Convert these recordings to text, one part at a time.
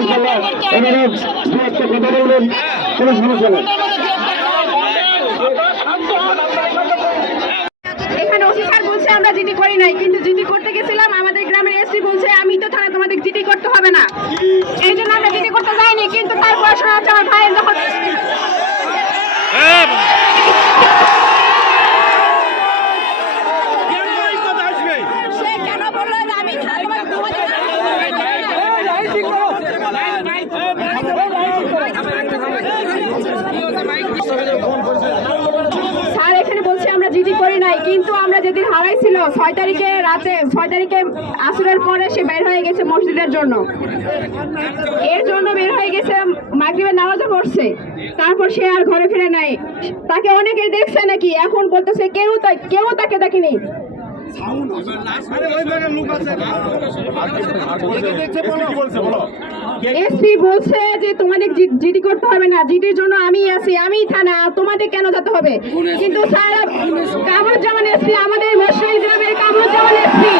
ইনশাআল্লাহ এবারে একটা কথা বলবেন, কোনো সমস্যা নেই। এখানে ওসি স্যার বলছে আমরা জিডি করি নাই, কিন্তু জিডি করতে গেছিলাম আমাদের গ্রামের এসপি বলছে আমি তো থানা, তোমাদের জিডি করতে হবে না, এই জন্য আমরা জিডি করতে যাইনি। কিন্তু তারপর শোনা যাচ্ছে আমার ভাইয়ের যখন স্যার এখানে বলছে আমরা জিডি করি নাই, কিন্তু আমরা যেদিন হারাইছিল 6 তারিখে রাতে, 6 তারিখে আসরের পরে সে বের হয়ে গেছে মসজিদের জন্য, এর জন্য বের হয়ে গেছে, মাগরিবের নামাজে পড়ছে, তারপর সে আর ঘরে ফিরে নাই। তাকে অনেকেই দেখছে নাকি, এখন বলতেছে কেউ তাকে দেখেনি। এসপি বলছে যে তোমাদের জিডি করতে হবে না, জিডির জন্য আমি আছি, আমি থানা, তোমাদের কেন যেতে হবে? কিন্তু স্যার কামরুজ্জামান এসপি, আমাদের মশাই গ্রামের কামরুজ্জামান এসপি,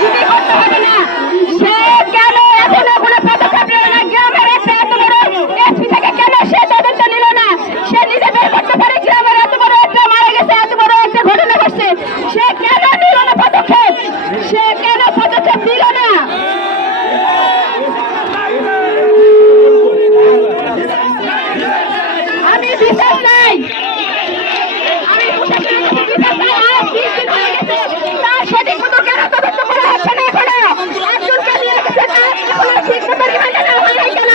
জিডি করতে হবে না, সে কেন এখনো কোনো পদক্ষেপ নিল না? গ্রামের একটা এত বড় এসপি থেকে কেন সে তদন্ত নিল না? সে নিজে বের করতে পারে গ্রামের এত বড় একটা মারা গেছে, এত বড় একটা ঘটনা ঘটছে, সে কেন নিল না পদক্ষেপ? সে কেন পদক্ষেপ নিল না? আমি বিচার চাই, আমি প্রশাসনের কাছে বিচার চাই। আর 20 দিন হয়ে গেছে, তার সঠিক মতো কেন তদন্ত করা হচ্ছে না? এখনো একজনকে নিয়ে রেখেছে, তার এখনো ঠিক মতো রিমান্ডে নেওয়া হয় নাই কেন?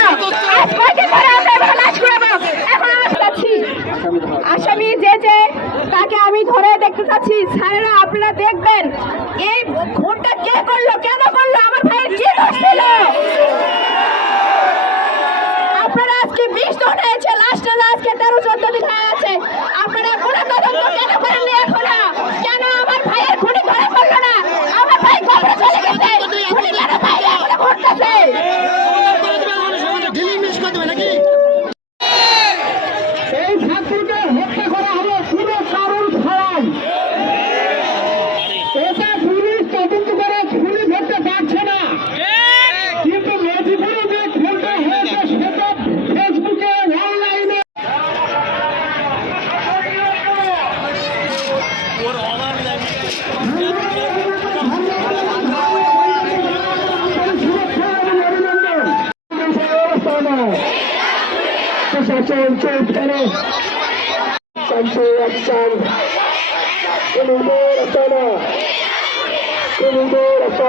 আজ কয়দিন পরে আমরা এবার লাশ করাবো? এখন আমি চাচ্ছি আসামি যে তাকে আমি ধরে দেখতে চাচ্ছি। স্যারেরা আপনারা দেখবেন এই খুনটা কে করলো, কেন করলো, আমার ভাইয়ের কি করছিল? আপনারা আজকে 20 জন হয়েছে, লাস্টে আজকে 13-14 দিন হয়ে আছে, আপনারা কোনো তদন্ত কেন করেননি? এখনো কেন আমার ভাইয়ের খুনি ধরে করলো না? আমার ভাই কবরে চলে গেছে, খুনি কেন বাইরে এখনো ঘুরতেছে? এই ছাত্রীকে হত্যা করা হলো কোনো কারণ ছাড়াই। এটা পুলিশ তদন্ত করে খুনি ধরতে পারছে না, কিন্তু মেদিনীপুরে যে খুনটা হয়েছে সেটা ফেসবুকে অনলাইনে প্রশাসন চোখ কেন শান্তি রাখছেন, কোনো রাস্তা না, কোনো রাস্তা